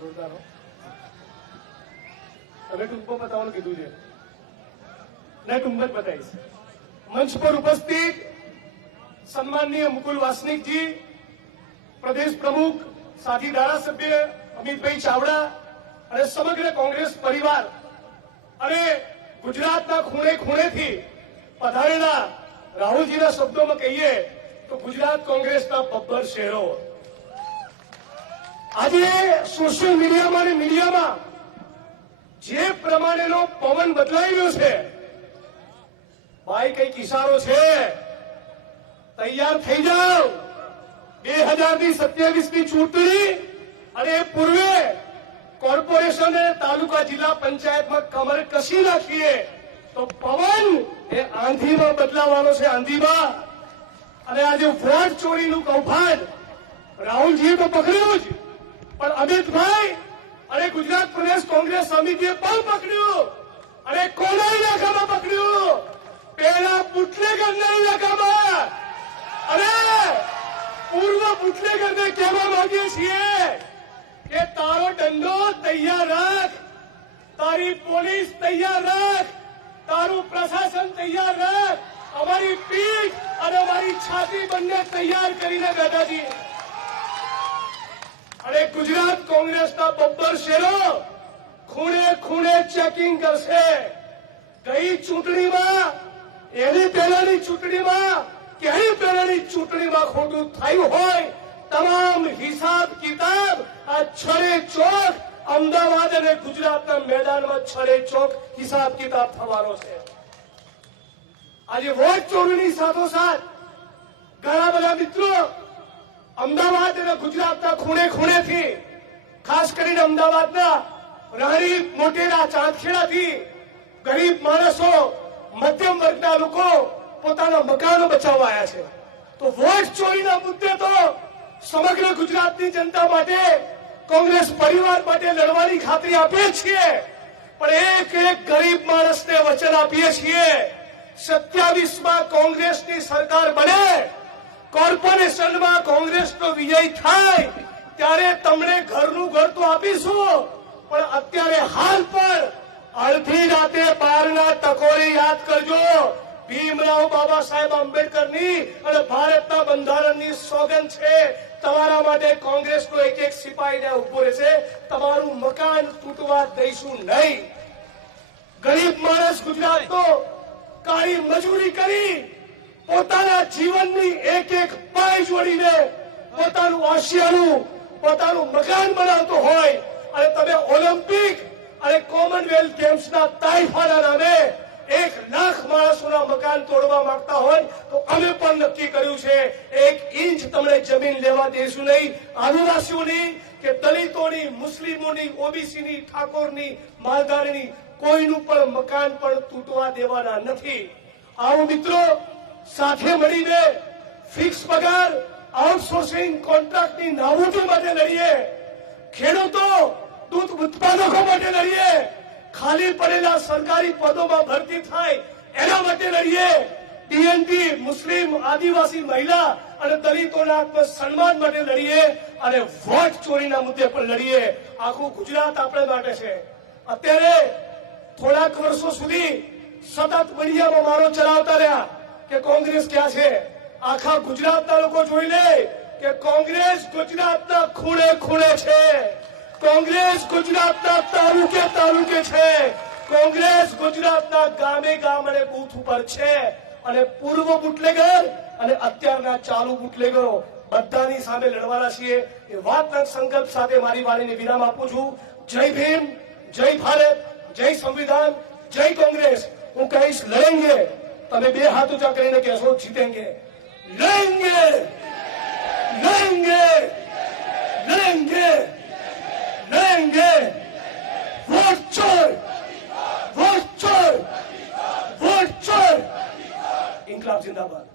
જોરદાર હવે ટૂંકમાં બતાવવાનું કીધું છે ને ટૂંક જ બતાવીશ. મંચ પર ઉપસ્થિત સન્માનનીય મુકુલ વાસનિકજી, પ્રદેશ પ્રમુખ, સાથી ધારાસભ્ય અમિતભાઈ ચાવડા અને સમગ્ર કોંગ્રેસ પરિવાર અને ગુજરાતના ખૂણે ખૂણેથી પધારેલા રાહુલજીના શબ્દોમાં કહીએ તો ગુજરાત કોંગ્રેસના બબ્બર શહેરો. આજે સોશિયલ મીડિયામાં અને મીડિયામાં જે પ્રમાણેનો પવન બદલાઈ રહ્યો છે, ભાઈ કઈક ઇશારો છે, તૈયાર થઈ જાઓ. 2027ની ચૂંટણી અને એ પૂર્વે કોર્પોરેશન અને તાલુકા જિલ્લા પંચાયતમાં કમર કસી નાખીએ તો પવન એ આંધીમાં બદલાવાનો છે, આંધીમાં. અને આજે વોટ ચોરીનું કૌભાંડ રાહુલજીએ તો પકડ્યું જ, પણ અમિતભાઈ અને ગુજરાત પ્રદેશ કોંગ્રેસ સમિતિએ પણ પકડ્યું અને કોના ઇલાકામાં પકડ્યું? પહેલા બુટલેગરના ઇલાકામાં. અને પૂર્વ બુટલેગરને કહેવા માંગીએ છીએ કે તારો દંડો તૈયાર રાખ, તારી પોલીસ તૈયાર રાખ, તારું પ્રશાસન તૈયાર રાખ, અમારી પીઠ અને અમારી છાતી બંને તૈયાર કરીને બેઠા છીએ. અને ગુજરાત કોંગ્રેસના બબ્બર શેરો ખૂણે ખૂણે ચેકિંગ કરશે. ગઈ ચૂંટણીમાં, એની પહેલાની ચૂંટણીમાં કે એની પહેલાની ચૂંટણીમાં ખોટું થયું હોય તમામ હિસાબ કિતાબ આ છડે ચોક અમદાવાદ અને ગુજરાતના મેદાનમાં છડે ચોક હિસાબ કિતાબ થવાનો છે. આજે વોટ ચોરીની સાથોસાથ ઘણા બધા મિત્રો અમદાવાદ અને ગુજરાતના ખૂણે ખૂણેથી, ખાસ કરીને અમદાવાદના રાણી મોટેરા ચાંદખેડાથી ગરીબ માણસો, મધ્યમ વર્ગના લોકો પોતાના મકાનો બચાવવા આવ્યા છે. તો વોટ ચોરીના મુદ્દે તો સમગ્ર ગુજરાતની જનતા માટે, કોંગ્રેસ પરિવાર માટે લડવાની ખાતરી આપીએ છીએ, પણ એક એક ગરીબ માણસને વચન આપીએ છીએ 27માં કોંગ્રેસની સરકાર બને, કોર્પોરેશનમાં કોંગ્રેસનો વિજય થાય ત્યારે તમને ઘરનું ઘર તો આપીશું, પણ અત્યારે હાલ પર અડધી રાતે 12ના ટકોરી યાદ કરજો. ભીમરાવ બાબા સાહેબ આંબેડકરની અને ભારતના બંધારણની સોગંદ છે, તમારા માટે કોંગ્રેસનો એક એક સિપાહીને ઉભો રહેશે. તમારું મકાન તૂટવા દઈશું નહીં. ગરીબ માણસ ગુજરાતનો કાળી મજૂરી કરી પોતાના જીવનની એક એક પાય જોડીને પોતાનું આશિયાનું, પોતાનું મકાન બનાવતો હોય અને તમે ઓલિમ્પિક અને કોમનવેલ્થ ગેમ્સના તાઇફાના નામે 1 લાખ માણસોના મકાન તોડવા માંગતા હોય તો અમે પણ નક્કી કર્યું છે 1 ઇંચ તમને જમીન લેવા દઈશું નહીં. આદિવાસીઓની કે દલિતોની, મુસ્લિમોની, ઓબીસીની, ઠાકોરની, માલધારીની કોઈનું પણ મકાન પણ તૂટવા દેવાના નથી. આવો મિત્રો, સાથે મળીને ફિક્સ પગાર, આઉટસોર્સિંગ કોન્ટ્રાક્ટની નાબૂદી માટે લડીએ. ખેડૂતો, દૂધ ઉત્પાદકો માટે લડીએ. ખાલી પડેલા સરકારી પદોમાં ભરતી થાય એના માટે લડીએ. ડીએનટી, મુસ્લિમ, આદિવાસી, મહિલા અને દલિતોના સન્માન માટે લડીએ અને વોટ ચોરીના મુદ્દે પણ લડીએ. આખું ગુજરાત આપણે માટે છે. અત્યારે થોડાક વર્ષો સુધી સતત મીડિયામાં મારો ચલાવતા રહ્યા કે કોંગ્રેસ ક્યાં છે. આખા ગુજરાતના લોકો જોઈ લે કે કોંગ્રેસ ગુજરાતના ખૂણે ખૂણે છે, કોંગ્રેસ ગુજરાતના તાલુકે તાલુકે છે, કોંગ્રેસ ગુજરાતના ગામે ગામ અને બૂથ ઉપર છે. અને પૂર્વ બુટલેગર અને અત્યારના ચાલુ બુટલેગરો બધાની સામે લડવાના છીએ. એ વાતના સંકલ્પ સાથે મારી વાણીને વિરામ આપું છું. જય ભીમ, જય ભારત, જય સંવિધાન, જય કોંગ્રેસ. હું કહીશ લડેંગે, તમે 2 હાથ ઊંચા કરીને કહેશો જીતેંગે. લડેંગે, લડેંગે, લડેંગે, લડેંગે. વોટ ચોર, વોટ ચોર, વોટ ચોર. ઇન્કલાબ जिंदाबाद.